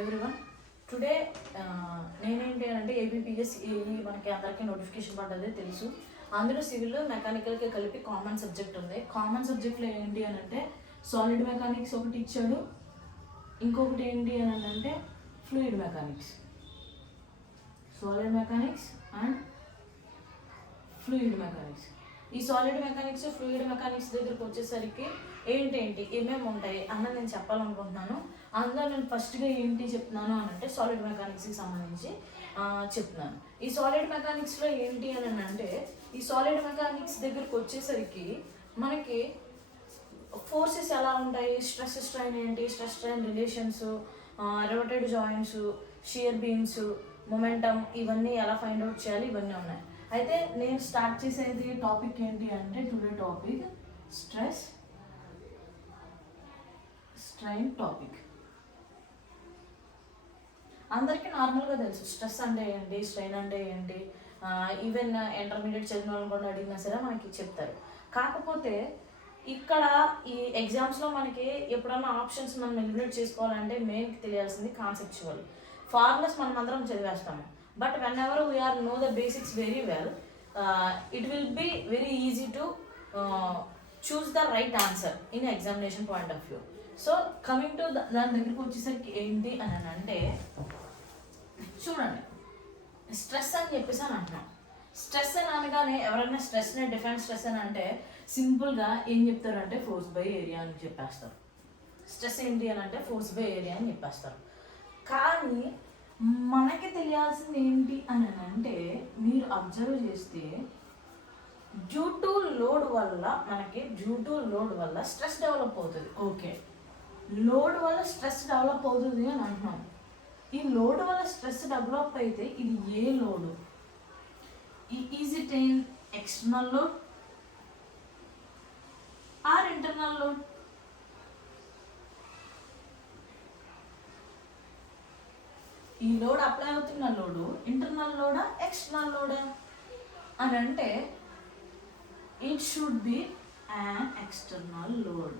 Everyone today నేనేంటి అంటే ABPS మనకి అందరికీ నోటిఫికేషన్ పడ్డది తెలుసు. అందులో సివిల్ మెకానికల్కి కలిపి కామన్ సబ్జెక్ట్ ఉంది. కామన్ సబ్జెక్ట్లో ఏంటి అని అంటే సాలిడ్ మెకానిక్స్ ఒకటి ఇచ్చాడు, ఇంకొకటి ఏంటి అని అంటే fluid mechanics. Solid mechanics and fluid mechanics. ఈ సాలిడ్ మెకానిక్స్ ఫ్లూయిడ్ మెకానిక్స్ దగ్గరికి వచ్చేసరికి ఏంటి ఏమేమి ఉంటాయి అన్న నేను చెప్పాలనుకుంటున్నాను. అందులో నేను ఫస్ట్గా ఏంటి చెప్తున్నాను అని అంటే సాలిడ్ మెకానిక్స్కి సంబంధించి చెప్తున్నాను. ఈ సాలిడ్ మెకానిక్స్లో ఏంటి అని అంటే ఈ సాలిడ్ మెకానిక్స్ దగ్గరికి వచ్చేసరికి మనకి ఫోర్సెస్ ఎలా ఉంటాయి, స్ట్రెస్ స్ట్రైన్ ఏంటి, stress strain relations, riveted joints, shear beams, momentum, ఇవన్నీ ఎలా ఫైండ్ అవుట్ చేయాలి, ఇవన్నీ ఉన్నాయి. అయితే నేను స్టార్ట్ చేసేది టాపిక్ ఏంటి అంటే today topic stress strain topic. అందరికీ నార్మల్గా తెలుసు స్ట్రెస్ అంటే ఏంటి, స్ట్రెయిన్ అంటే ఏంటి. ఈవెన్ ఇంటర్మీడియట్ చదివిన వాళ్ళని కూడా అడిగినా సరే మనకి చెప్తారు. కాకపోతే ఇక్కడ ఈ ఎగ్జామ్స్లో మనకి ఎప్పుడన్నా ఆప్షన్స్ మనం ఎలిమినేట్ చేసుకోవాలంటే మెయిన్కి తెలియాల్సింది కాన్సెప్చువల్. ఫార్ములాస్ మనం అందరం చదివేస్తాము. But whenever we are know the basics very well, it will be very easy to choose the right answer in examination point of view. So coming to దాని దగ్గరికి వచ్చేసరికి ఏంటి అని అంటే చూడండి, స్ట్రెస్ అని చెప్పేసి అని అంటున్నాం. స్ట్రెస్ అని అనగానే ఎవరైనా స్ట్రెస్ని డిఫరెంట్ స్ట్రెస్ అని అంటే సింపుల్గా ఏం చెప్తారంటే ఫోర్స్ బై ఏరియా అని చెప్పేస్తారు. స్ట్రెస్ ఏంటి అని అంటే ఫోర్స్ బై ఏరియా అని చెప్పేస్తారు. కానీ మనకి తెలియాల్సింది ఏంటి అని అంటే మీరు అబ్జర్వ్ చేస్తే డ్యూ టు లోడ్ వల్ల స్ట్రెస్ డెవలప్ అవుతుంది. ఓకే, లోడ్ వల్ల స్ట్రెస్ డెవలప్ అవుతుంది అని అంటున్నాం. ఈ లోడ్ వల్ల స్ట్రెస్ డెవలప్ అయితే ఇది ఏ load? Is it in external load or internal load? ఈ లోడ్ అప్లై అవుతున్న లోడు ఇంటర్నల్ లోడా ఎక్స్టర్నల్ లోడా అని అంటే it should be an external load.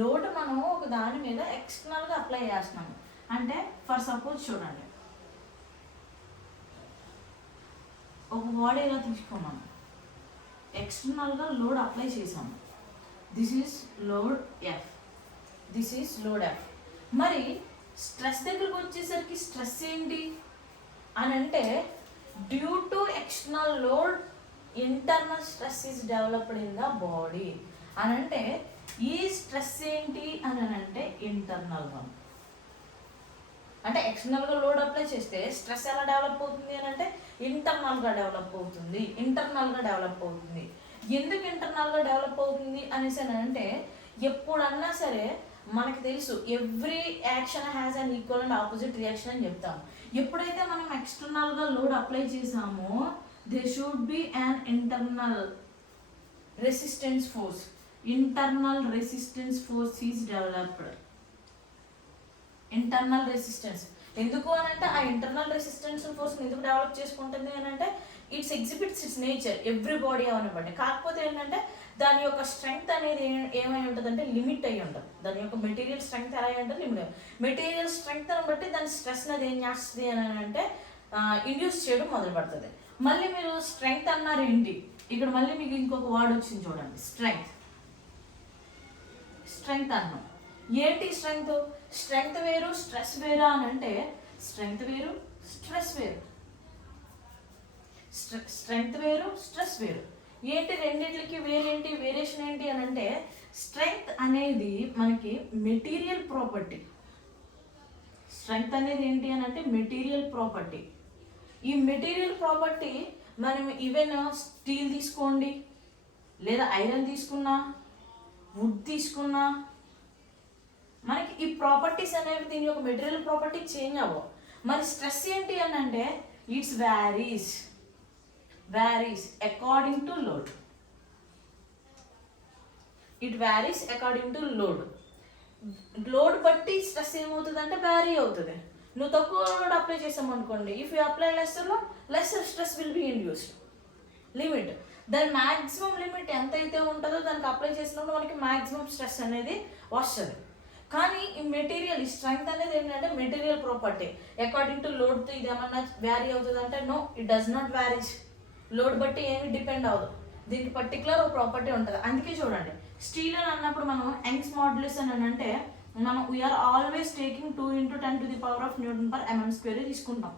Load మనం ఒక దాని మీద ఎక్స్టర్నల్గా అప్లై చేస్తున్నాము అంటే ఫర్ సపోజ్ చూడండి, ఒక బాడీ ఇలా తీసుకున్నాము, ఎక్స్టర్నల్గా లోడ్ అప్లై చేసాము. This is load F, this is load F. మరి స్ట్రెస్ దగ్గరకు వచ్చేసరికి స్ట్రెస్ ఏంటి అని అంటే due to external load internal stress is developed in the body అని అంటే ఈ స్ట్రెస్ ఏంటి అని అంటే ఇంటర్నల్ వన్. అంటే ఎక్స్టర్నల్గా లోడ్ అప్లై చేస్తే స్ట్రెస్ ఎలా డెవలప్ అవుతుంది అని అంటే ఇంటర్నల్గా డెవలప్ అవుతుంది. ఎందుకు ఇంటర్నల్గా డెవలప్ అవుతుంది అనేసి అని అంటే ఎప్పుడన్నా సరే మనకు తెలుసు every action has an equal and opposite reaction అని చెప్తాం. ఎప్పుడైతే మనం ఎక్స్టర్నల్గా లోడ్ అప్లై చేసామో they should be an internal resistance force. Internal resistance force is developed. Internal resistance ఎందుకు అని అంటే ఆ ఇంటర్నల్ రెసిస్టెన్స్ ఫోర్స్ ఎందుకు డెవలప్ చేసుకుంటుంది అని అంటే it's exhibits it's nature every body అవనివ్వండి. కాకపోతే ఏంటంటే దాని యొక్క స్ట్రెంగ్త్ అనేది ఏమై ఉంటుంది అంటే లిమిట్ అయ్యి ఉంటుంది. దాని యొక్క మెటీరియల్ స్ట్రెంగ్త్ ఎలా ఉంటుంది, లిమిట్. మెటీరియల్ స్ట్రెంగ్త్ అని బట్టి దాని స్ట్రెస్ అనేది ఏం చేస్తుంది అని అంటే ఇండ్యూస్ చేయడం మొదలు పెడుతుంది. మళ్ళీ మీరు స్ట్రెంగ్త్ అన్నారు ఏంటి, ఇక్కడ మళ్ళీ మీకు ఇంకొక వర్డ్ వచ్చింది చూడండి, స్ట్రెంగ్త్ అన్నాం. ఏంటి స్ట్రెంగ్త్? స్ట్రెంగ్త్ వేరు స్ట్రెస్ వేరు అని అంటే స్ట్రెంగ్త్ వేరు స్ట్రెస్ వేరు. స్ట్రెంగ్త్ వేరు స్ట్రెస్ వేరు. ఏంటి రెండింటికి వేరియేషన్ ఏంటి అని అంటే స్ట్రెంగ్త్ అనేది మనకి మెటీరియల్ ప్రాపర్టీ. స్ట్రెంగ్త్ అనేది ఏంటి అని అంటే మెటీరియల్ ప్రాపర్టీ. ఈ మెటీరియల్ ప్రాపర్టీ మనం ఈవెన్ స్టీల్ తీసుకోండి, లేదా ఐరన్ తీసుకున్నా, వుడ్ తీసుకున్నా, మనకి ఈ ప్రాపర్టీస్ అనేవి దీని యొక్క మెటీరియల్ ప్రాపర్టీ చేంజ్ అవ్వవు. మరి స్ట్రెస్ ఏంటి అని అంటే it's varies according to load. It varies according to load. Load బట్టి స్ట్రెస్ ఏమవుతుంది అంటే వ్యారీ అవుతుంది. నువ్వు తక్కువ లోడ్ అప్లై చేసామనుకోండి, if you apply lesser stress will be induced. Limit దాని మ్యాక్సిమం లిమిట్ ఎంతైతే ఉంటుందో దానికి అప్లై చేసినప్పుడు మనకి మ్యాక్సిమం స్ట్రెస్ అనేది వస్తుంది. కానీ ఈ మెటీరియల్, ఈ స్ట్రెంగ్త్ అనేది ఏంటంటే material property. According to load ఇది ఏమన్నా వ్యారీ అవుతుంది అంటే no, it does not varies. Load బట్టి ఏమి డిపెండ్ అవ్వదు, దీనికి పర్టికులర్ ప్రాపర్టీ ఉంటుంది. అందుకే చూడండి, స్టీల్ అని అన్నప్పుడు మనం యంగ్స్ మాడ్యులస్ అని అంటే మనం వీఆర్ ఆల్వేస్ టేకింగ్ 2 × 10⁻⁴ తీసుకుంటాం.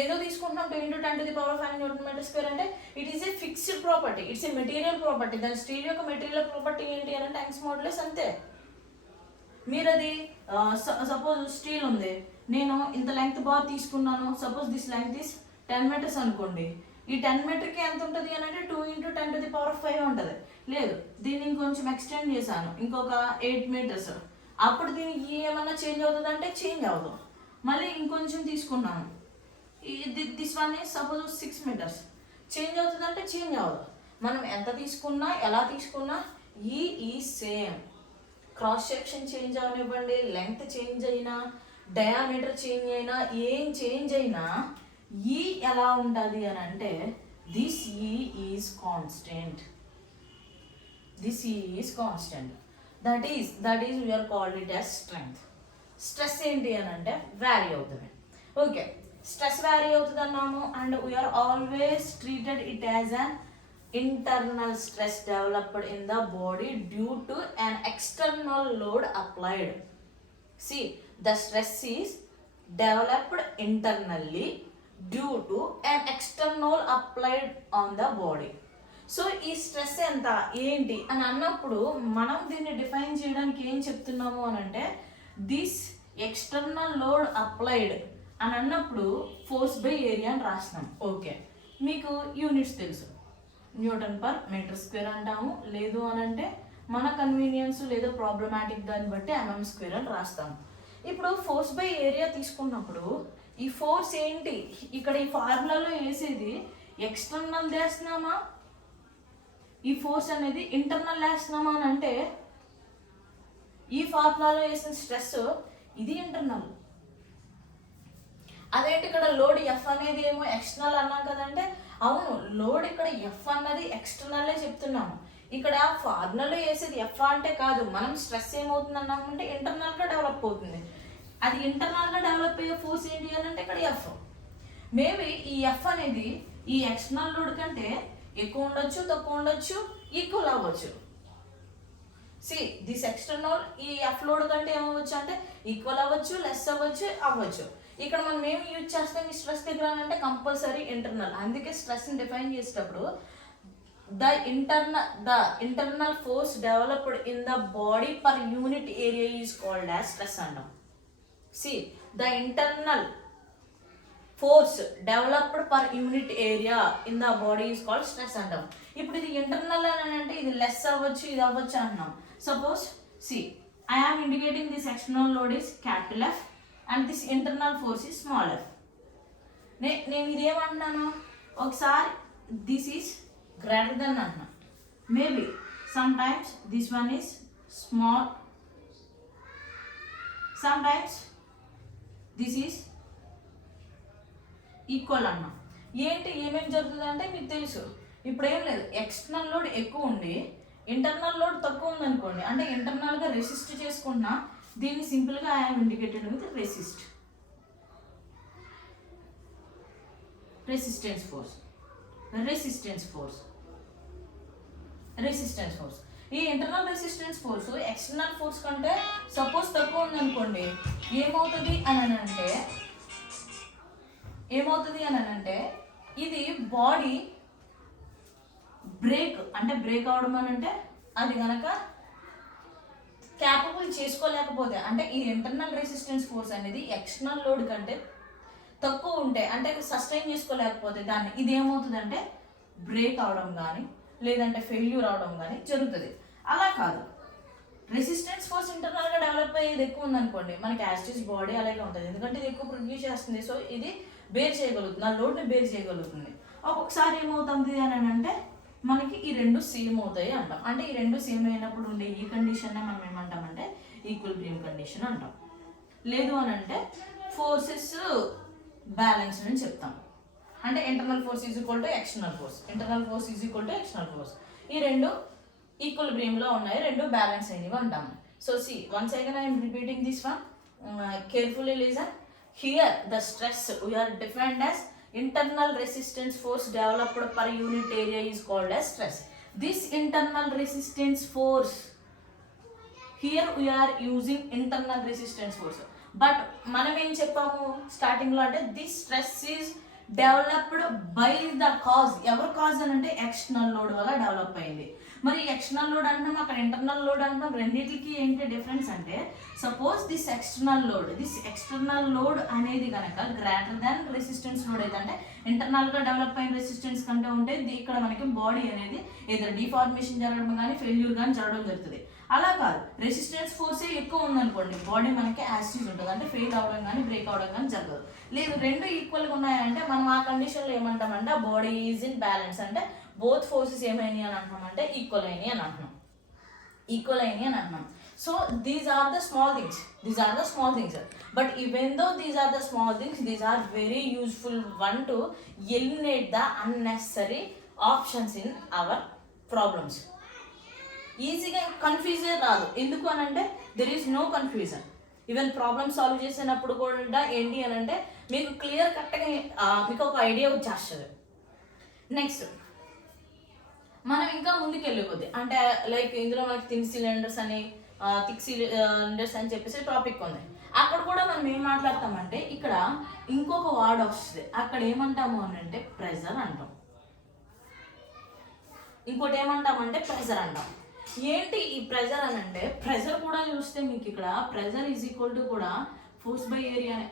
ఏదో తీసుకుంటున్నాం 2 × 10⁻⁵ Nm² అంటే it is a fixed property, it's a material property. దాని స్టీల్ యొక్క మెటీరియల్ ప్రాపర్టీ ఏంటి అని అంటే యంగ్స్ మాడ్యులస్ అంతే. మీరు అది సపోజ్ స్టీల్ ఉంది, నేను ఇంత లెంగ్త్ బార్ తీసుకున్నాను, suppose this length is 10 metres అనుకోండి. ఈ 10 మీటర్కి ఎంత ఉంటుంది అని అంటే 2 × 10⁵ ఉంటుంది. లేదు, దీన్ని ఇంకొంచెం ఎక్స్టెండ్ చేశాను, ఇంకొక 8 మీటర్స్. అప్పుడు దీనికి ఏమన్నా చేంజ్ అవుతుంది అంటే చేంజ్ అవ్వదు. మళ్ళీ ఇంకొంచెం తీసుకున్నాను, this one is suppose 6 metres, change అవుతుంది అంటే చేంజ్ అవ్వదు. మనం ఎంత తీసుకున్నా ఎలా తీసుకున్నా ఈ సేమ్. క్రాస్ సెక్షన్ చేంజ్ అవనివ్వండి, లెంగ్త్ చేంజ్ అయినా, డయామీటర్ చేంజ్ అయినా, ఏం చేంజ్ అయినా ఈ ఎలా ఉంటుంది అని అంటే this is constant. This is constant. That is we are called it as strength. Stress ఏంటి అని అంటే వ్యారీ అవుతుంది. ఓకే, స్ట్రెస్ వ్యారీ అవుతుంది అన్నాము and we are always treated it as an internal stress developed in the body due to an external load applied. See, the stress is developed internally due to an external applied on the body. So ఈ stress ఎంత ఏంటి అని అన్నప్పుడు మనం దీన్ని define చేయడానికి ఏం చెప్తున్నాము అని అంటే దిస్ ఎక్స్టర్నల్ లోడ్ అప్లైడ్ అని అన్నప్పుడు ఫోర్స్ బై ఏరియా అని రాస్తాం. ఓకే, మీకు యూనిట్స్ తెలుసు, Nm/m² అంటాము. లేదు అని అంటే మన కన్వీనియన్స్ లేదా ప్రాబ్లమాటిక్ దాన్ని బట్టి mm² అని రాస్తాము. ఇప్పుడు ఫోర్స్ బై ఏరియా తీసుకున్నప్పుడు ఈ ఫోర్స్ ఏంటి, ఇక్కడ ఈ ఫార్ములాలో వేసేది ఎక్స్టర్నల్ వేస్తున్నామా, ఈ ఫోర్స్ అనేది ఇంటర్నల్ వేస్తున్నామా అని అంటే ఈ ఫార్ములాలో వేసిన స్ట్రెస్ ఇది ఇంటర్నల్. అదేంటి ఇక్కడ లోడ్ ఎఫ్ అనేది ఏమో ఎక్స్టర్నల్ అన్నాం కదంటే అవును, లోడ్ ఇక్కడ ఎఫ్ అన్నది ఎక్స్టర్నల్లే చెప్తున్నాము. ఇక్కడ ఫార్ములాలో వేసేది ఎఫ్ అంటే కాదు, మనం స్ట్రెస్ ఏమవుతుంది అన్నామంటే ఇంటర్నల్గా డెవలప్ అవుతుంది. అది ఇంటర్నల్గా డెవలప్ అయ్యే ఫోర్స్ ఏంటి అని అంటే ఇక్కడ ఎఫ్. మేబీ ఈ ఎఫ్ అనేది ఈ ఎక్స్టర్నల్ లోడ్ కంటే ఎక్కువ ఉండొచ్చు, తక్కువ ఉండొచ్చు, ఈక్వల్ అవ్వచ్చు. సి దిస్ ఎక్స్టర్నల్ ఈ ఎఫ్ లోడ్ కంటే ఏమవ్వచ్చు అంటే ఈక్వల్ అవ్వచ్చు, లెస్ అవ్వచ్చు. ఇక్కడ మనం ఏమి యూజ్ చేస్తాం ఈ స్ట్రెస్ దగ్గర అంటే కంపల్సరీ ఇంటర్నల్. అందుకే స్ట్రెస్ని డిఫైన్ చేసేటప్పుడు the internal force developed in the body per unit area is called as stress అంటాం. See the internal force developed per unit area in the body is called stress అంటాం. ఇప్పుడు ఇది internal అని అంటే ఇది లెస్ అవ్వచ్చు, ఇది అవ్వచ్చు అంటున్నాం. Suppose see I am indicating this external load is capital F and this internal force is small f. నేను ఇదేమంటున్నాను, ఒకసారి దిస్ ఈస్ గ్రేటర్ దెన్ అంటున్నా, maybe some times this one is small, some times this is equal అన్నా. ఏంటి ఏమేమి జరుగుతుంది అంటే మీకు తెలుసు, ఇప్పుడు ఏం లేదు, ఎక్స్టర్నల్ లోడ్ ఎక్కువ ఉండి ఇంటర్నల్ లోడ్ తక్కువ ఉందనుకోండి, అంటే ఇంటర్నల్గా రెసిస్ట్ చేసుకున్నా దీన్ని సింపుల్గా ఐఎమ్ ఇండికేటెడ్ విత్ రెసిస్టెన్స్ ఫోర్స్. ఈ internal resistance force external force కంటే సపోజ్ తక్కువ ఉందనుకోండి, ఏమవుతుంది అని అంటే ఇది బాడీ బ్రేక్ అవడం అని అంటే అది కనుక క్యాపబుల్ చేసుకోలేకపోతే, అంటే ఈ ఇంటర్నల్ రెసిస్టెన్స్ ఫోర్స్ అనేది ఎక్స్టర్నల్ లోడ్ కంటే తక్కువ ఉంటే అంటే సస్టైన్ చేసుకోలేకపోతే దాన్ని ఇది ఏమవుతుందంటే బ్రేక్ అవడం కానీ లేదంటే ఫెయిల్యూర్ అవడం కానీ జరుగుతుంది. అలా కాదు, రెసిస్టెన్స్ ఫోర్స్ ఇంటర్నల్గా డెవలప్ అయ్యేది ఎక్కువ ఉందనుకోండి, మనకి యాస్టిస్ బాడీ అలాగే ఉంటుంది, ఎందుకంటే ఇది ఎక్కువ ప్రొడ్యూస్ చేస్తుంది. సో ఇది బేర్ చేయగలుగుతుంది, ఆ లోడ్ని బేర్ చేయగలుగుతుంది. ఒక్కొక్కసారి ఏమవుతుంది అని అంటే మనకి ఈ రెండు సేమ్ అవుతాయి అంటాం. అంటే ఈ రెండు సేమ్ అయినప్పుడు ఉండే ఈ కండిషన్నే మనం ఏమంటామంటే ఈక్విలిబ్రియం కండిషన్ అంటాం. లేదు అని అంటే ఫోర్సెస్ బ్యాలెన్స్ అని చెప్తాం. అంటే internal force is equal to external force, ఈ రెండు ఈక్విలిబ్రియంలో ఉన్నాయి, రెండు బ్యాలెన్స్ అయినవి అంటాము. So see once again I'm repeating this one, carefully listen. Here the stress we are defined as internal resistance force developed per unit area is called as stress. This internal resistance force, here we are using internal resistance force, but మనం ఏం చెప్పాము starting లో అంటే this stress is developed by the cause. ఎవరు cause అని అంటే external load వల్ల develop అయింది. మరి ఎక్స్టర్నల్ లోడ్ అంటున్నాం, అక్కడ ఇంటర్నల్ లోడ్ అంటున్నాం, రెండింటికి ఏంటి డిఫరెన్స్ అంటే సపోజ్ దిస్ ఎక్స్టర్నల్ లోడ్ అనేది కనుక గ్రేటర్ దాన్ రెసిస్టెన్స్ లోడ్ అయితే, అంటే ఇంటర్నల్ గా డెవలప్ అయిన రెసిస్టెన్స్ కంటే ఉంటే ఇక్కడ మనకి బాడీ అనేది ఏదో డిఫార్మేషన్ జరగడం కానీ ఫెయిల్యూర్ కానీ జరగడం జరుగుతుంది. అలా కాదు, రెసిస్టెన్స్ ఫోర్సే ఎక్కువ ఉందనుకోండి, బాడీ మనకి యాసిడ్ ఉంటుంది, అంటే ఫెయిల్ అవడం కానీ బ్రేక్ అవడం కానీ జరగదు. లేదు రెండు ఈక్వల్గా ఉన్నాయంటే మనం ఆ కండిషన్లో ఏమంటామంటే ఆ బాడీ ఈజ్ ఇన్ బ్యాలెన్స్, అంటే బోత్ ఫోర్సెస్ ఏమైనాయి అని అంటున్నామంటే ఈక్వల్ అయినాయి అని అంటున్నాం. So these are the small things, but even though these are the small things, these are very useful one to eliminate the unnecessary options in our problems. ఈజీగా confusion రాదు. ఎందుకు అని అంటే there is no confusion. Even problem solve చేసినప్పుడు కూడా ఏంటి అని అంటే మీకు క్లియర్ కట్గా మీకు ఒక ఐడియా వచ్చేస్తుంది. నెక్స్ట్ మనం ఇంకా ముందుకు వెళ్ళిపోద్ది, అంటే లైక్ ఇందులో మనకి థిన్ సిలిండర్స్ అని థిక్ సిలిండర్స్ అని చెప్పేసి టాపిక్ ఉంది. అక్కడ కూడా మనం ఏం మాట్లాడతామంటే ఇక్కడ ఇంకొక వర్డ్ వస్తుంది. అక్కడ ఏమంటాము అని అంటే ప్రెజర్ అంటాం, ఇంకోటి ఏమంటామంటే ప్రెజర్ అంటాం. ఏంటి ఈ ప్రెజర్ అని అంటే ప్రెజర్ కూడా చూస్తే మీకు ఇక్కడ ప్రెజర్ ఈజ్ ఈక్వల్ టు కూడా ఫోర్స్ బై ఏరియానే.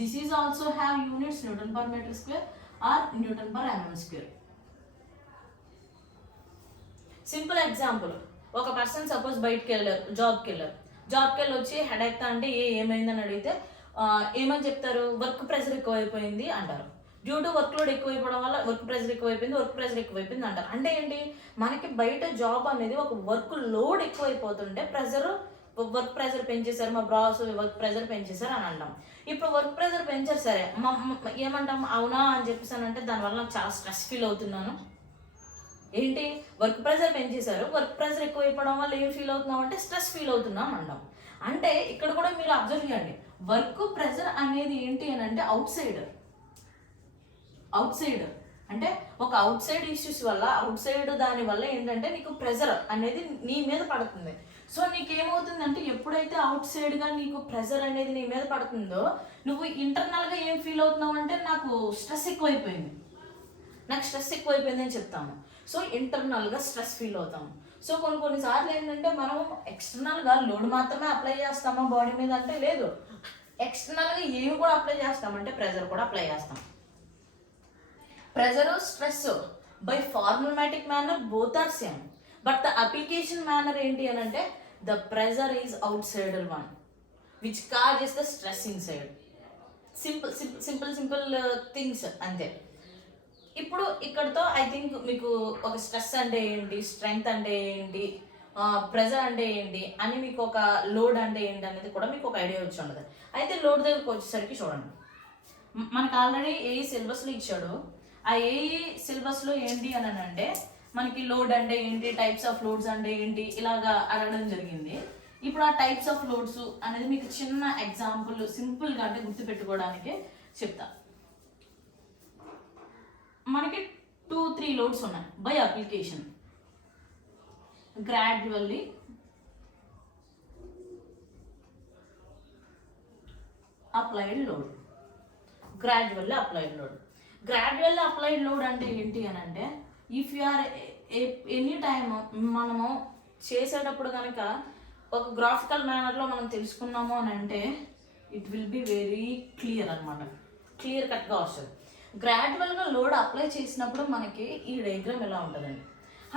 This is also have units newton per meter square or newton per mm square. Simple example, ఒక పర్సన్ సపోజ్ బయటకు వెళ్ళారు, జాబ్కి వెళ్ళి వచ్చి హెడేక్ అంటే ఏమైందని అడిగితే ఏమని చెప్తారు, వర్క్ ప్రెజర్ ఎక్కువైపోయింది అంటారు. డ్యూ టు వర్క్ లోడ్ ఎక్కువైపోవడం వల్ల వర్క్ ప్రెజర్ ఎక్కువైపోయింది అంటారు. అంటే ఏంటి, మనకి బయట జాబ్ అనేది ఒక వర్క్ లోడ్ ఎక్కువైపోతుంటే వర్క్ ప్రెజర్ పెంచేశారు, మా బాస్ వర్క్ ప్రెజర్ పెంచేశారు అని అంటాం. ఇప్పుడు వర్క్ ప్రెజర్ పెంచారు సరే, ఏమంటాం అవునా అని చెప్పేసానంటే దానివల్ల నాకు చాలా స్ట్రెస్ ఫీల్ అవుతున్నాను. ఏంటి, వర్క్ ప్రెజర్ పెంచేశారు, వర్క్ ప్రెజర్ ఎక్కువైపోవడం వల్ల ఏం ఫీల్ అవుతున్నాం అంటే స్ట్రెస్ ఫీల్ అవుతున్నాం అంటాం. అంటే ఇక్కడ కూడా మీరు అబ్జర్వ్ చేయండి, వర్క్ ప్రెజర్ అనేది ఏంటి అని అంటే అవుట్ సైడ్ అంటే ఒక అవుట్ సైడ్ ఇష్యూస్ వల్ల దాని వల్ల ఏంటంటే నీకు ప్రెజర్ అనేది నీ మీద పడుతుంది. సో నీకేమవుతుంది అంటే ఎప్పుడైతే అవుట్ సైడ్గా నీకు ప్రెజర్ అనేది నీ మీద పడుతుందో నువ్వు ఇంటర్నల్గా ఏం ఫీల్ అవుతున్నావు అంటే నాకు స్ట్రెస్ ఎక్కువైపోయింది అని చెప్తాము. సో ఇంటర్నల్గా స్ట్రెస్ ఫీల్ అవుతాము. సో కొన్నిసార్లు ఏంటంటే మనం ఎక్స్టర్నల్గా లోడ్ మాత్రమే అప్లై చేస్తామా బాడీ మీద అంటే లేదు, ఎక్స్టర్నల్గా ఏమి కూడా అప్లై చేస్తామంటే ప్రెజర్ కూడా అప్లై చేస్తాం. Pressure or stress by formulaic manner both are same, but the application manner enti anante the pressure is outside one which causes the stress inside. Simple things ante. ఇప్పుడు ఇక్కడతో I think మీకు ఒక stress అంటే ఏంటి, strength అంటే ఏంటి, pressure అంటే ఏంటి అని మీకు ఒక లోడ్ అంటే ఏంటి అనేది కూడా మీకు ఒక ఐడియా వచ్చి ఉండదు. అయితే లోడ్ దగ్గరకు వచ్చేసరికి చూడండి, మనకు ఆల్రెడీ ఏ సిలబస్లో ఇచ్చాడు. ఆ ఏ సిలబస్లో ఏంటి అని అంటే మనకి లోడ్ అంటే ఏంటి, టైప్స్ ఆఫ్ లోడ్స్ అంటే ఏంటి ఇలాగా అడగడం జరిగింది. ఇప్పుడు ఆ టైప్స్ ఆఫ్ లోడ్స్ అనేది మీకు చిన్న ఎగ్జాంపుల్ సింపుల్గా అంటే గుర్తుపెట్టుకోవడానికి చెప్తా. మనకి 2-3 లోడ్స్ ఉన్నాయి by application. Gradually applied load, gradually applied load అంటే ఏంటి అని అంటే if you or any time మనము చేసేటప్పుడు కనుక ఒక గ్రాఫికల్ మేనర్లో మనం తెలుసుకున్నాము అని అంటే it will be very clear అనమాట, క్లియర్ కట్గా వస్తుంది. గ్రాడ్యువల్గా లోడ్ అప్లై చేసినప్పుడు మనకి ఈ డయాగ్రామ్ ఎలా ఉంటుందండి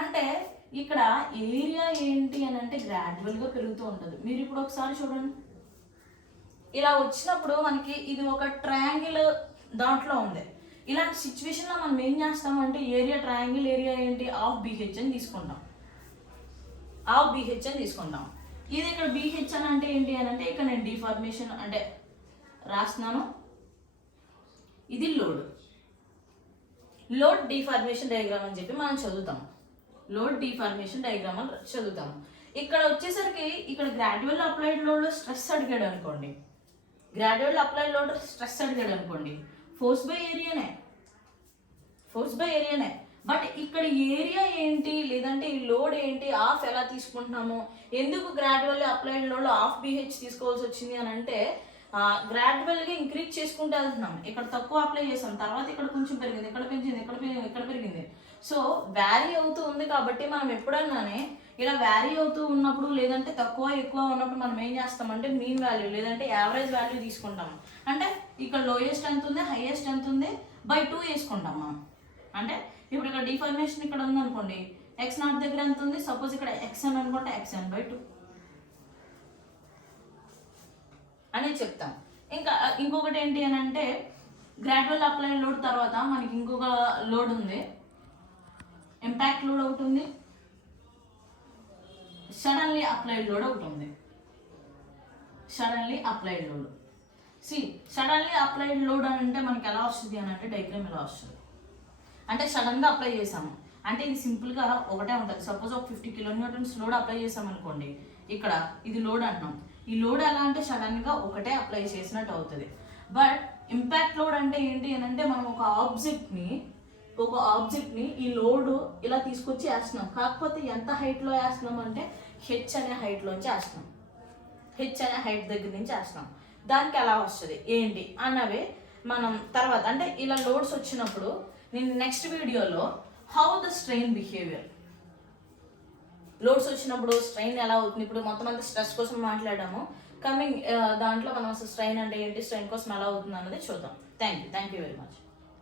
అంటే ఇక్కడ ఏరియా ఏంటి అని అంటే గ్రాడ్యువల్గా పెరుగుతూ ఉంటుంది. మీరు ఇప్పుడు ఒకసారి చూడండి, ఇలా వచ్చినప్పుడు మనకి ఇది ఒక ట్రయాంగిల్ దాంట్లో ఉంది. ఇలాంటి సిచ్యువేషన్లో మనం ఏం చేస్తామంటే ఏరియా ట్రయాంగిల్ ఏరియా ఏంటి ఆఫ్ BH అని తీసుకుంటాం. ఇది ఇక్కడ BH అని అంటే ఏంటి అని అంటే ఇక్కడ నేను డిఫార్మేషన్ అంటే రాస్తున్నాను. ఇది లోడ్ డిఫార్మేషన్ డయాగ్రామ్ అని చెప్పి మనం చదువుతాం. లోడ్ డిఫార్మేషన్ డయాగ్రామ్ అని చదువుతాము. ఇక్కడ వచ్చేసరికి ఇక్కడ గ్రాడ్యువల్ అప్లైడ్ లోడ్ స్ట్రెస్ అడిగాడు అనుకోండి, గ్రాడ్యువల్ అప్లైడ్ లోడ్ స్ట్రెస్ అడిగాడు అనుకోండి, ఫోర్స్ బై ఏరియానే. బట్ ఇక్కడ ఏరియా ఏంటి, లేదంటే ఈ లోడ్ ఏంటి, ఆఫ్ ఎలా తీసుకుంటున్నాము, ఎందుకు gradually applied load of BH తీసుకోవాల్సి వచ్చింది అని అంటే గ్రాడ్యువల్గా ఇంక్రీజ్ చేసుకుంటూ వెళ్తున్నాం. ఇక్కడ తక్కువ అప్లై చేసాం, తర్వాత ఇక్కడ కొంచెం పెరిగింది, ఇక్కడ పెంచింది, ఇక్కడ పెరిగింది. సో వ్యారీ అవుతూ ఉంది. కాబట్టి మనం ఎప్పుడన్నానే ఇలా వ్యారీ అవుతూ ఉన్నప్పుడు, లేదంటే తక్కువ ఎక్కువ ఉన్నప్పుడు మనం ఏం చేస్తామంటే మీన్ వాల్యూ లేదంటే యావరేజ్ వాల్యూ తీసుకుంటాం. అంటే ఇక్కడ లోయెస్ట్ ఎంత ఉంది, హైయెస్ట్ ఎంత ఉంది బై 2 వేసుకుంటాం మనం. అంటే ఇప్పుడు ఇక్కడ డిఫార్మేషన్ ఇక్కడ ఉంది అనుకోండి, x0 దగ్గర ఎంత ఉంది, సపోజ్ ఇక్కడ xn అనుకుంటే xn బై 2 అనేది చెప్తాం. ఇంకొకటి ఏంటి అని అంటే గ్రాడ్యువల్ అప్లైడ్ లోడ్ తర్వాత మనకి ఇంకొక లోడ్ ఉంది, ఇంపాక్ట్ లోడ్ ఒకటి ఉంది, సడన్లీ అప్లైడ్ లోడ్ ఒకటి ఉంది. Suddenly applied load suddenly applied load అని అంటే మనకి ఎలా వస్తుంది అని అంటే డయాగ్రామ్ ఎలా వస్తుంది అంటే సడన్గా అప్లై చేసాము అంటే ఇది సింపుల్గా ఒకటే ఉంటుంది. సపోజ్ ఒక 50 kN లోడ్ అప్లై చేసాం అనుకోండి, ఇక్కడ ఇది లోడ్ అంటున్నాం. ఈ లోడ్ ఎలా అంటే సడన్గా ఒకటే అప్లై చేసినట్టు అవుతుంది. బట్ ఇంపాక్ట్ లోడ్ అంటే ఏంటి అని అంటే మనం ఒక ఆబ్జెక్ట్ని ఈ లోడ్ ఇలా తీసుకొచ్చి వేస్తున్నాం. కాకపోతే ఎంత హైట్లో వేస్తున్నాం అంటే హెచ్ అనే హైట్లోంచి వేస్తున్నాం, హెచ్ అనే హైట్ దగ్గర నుంచి వేస్తున్నాం. దానికి ఎలా వస్తుంది ఏంటి అన్నవి మనం తర్వాత అంటే ఇలా లోడ్స్ వచ్చినప్పుడు నేను నెక్స్ట్ వీడియోలో how the strain behaviour, loads వచ్చినప్పుడు స్ట్రెయిన్ ఎలా అవుతుంది, ఇప్పుడు మొత్తం అంతా స్ట్రెస్ కోసం మాట్లాడాము. కమింగ్ దాంట్లో మనం అసలు స్ట్రెయిన్ అంటే ఏంటి, స్ట్రెయిన్ కోసం ఎలా అవుతుంది అన్నది చూద్దాం. Thank you very much.